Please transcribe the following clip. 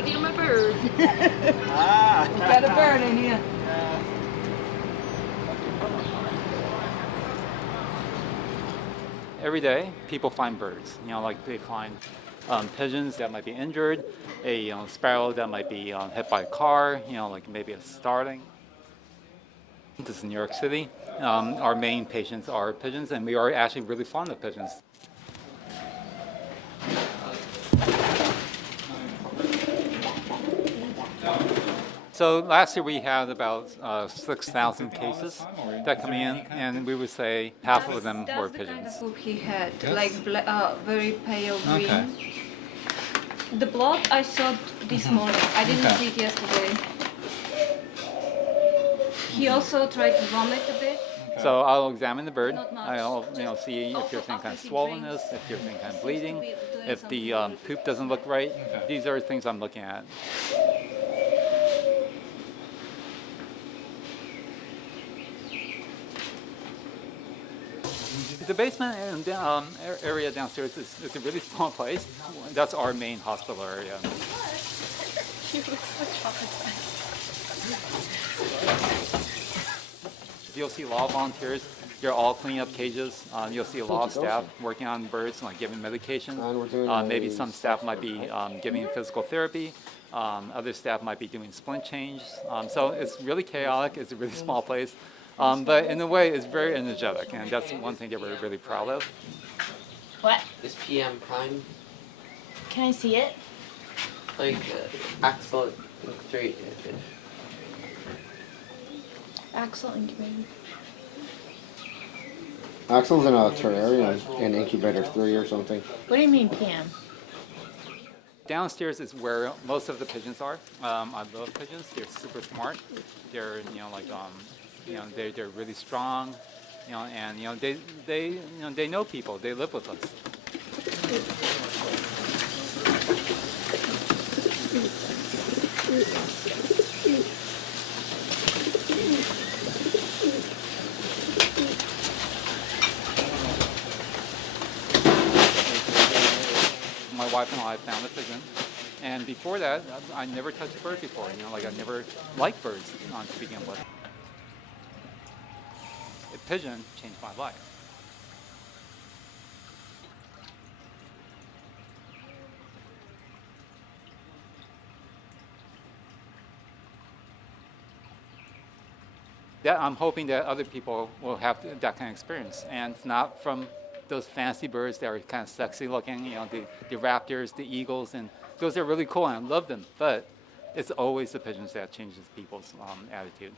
go near my bird. Ah. We got a bird in here. Every day, people find birds. Like they find pigeons that might be injured, a sparrow that might be hit by a car. Like maybe a starling. This is New York City. Our main patients are pigeons, and we are actually really fond of pigeons. So last year we had about 6,000 cases that come in, and we would say half of them were pigeons. That's the kind of poop he had, like very pale green. The blood I saw this morning. I didn't see it yesterday. He also tried to vomit a bit. So I'll examine the bird. Not much. I'll see if there's any kind of swollenness, if there's any kind of bleeding, if the poop doesn't look right. These are things I'm looking at. The basement and area downstairs is a really small place. That's our main hospital area. She looks so traumatized. You'll see a lot of volunteers. They're all cleaning up cages. You'll see a lot of staff working on birds, like giving medication. Maybe some staff might be giving physical therapy. Other staff might be doing splint change. So it's really chaotic. It's a really small place. But in a way, it's very energetic, and that's one thing that we're really proud of. What? Is PM prime Can I see it? like Axel 3? Axel incubator. Axel's in a terrarium in incubator 3 or something. What do you mean PM? Downstairs is where most of the pigeons are. I love pigeons. They're super smart. They're they're really strong. And they know people. They live with us. My wife and I found a pigeon, and before that, I never touched a bird before. I never liked birds to begin with. A pigeon changed my life. I'm hoping that other people will have that kind of experience, and it's not from those fancy birds that are kind of sexy looking, the raptors, the eagles, and those are really cool, and I love them. But it's always the pigeons that changes people's attitude.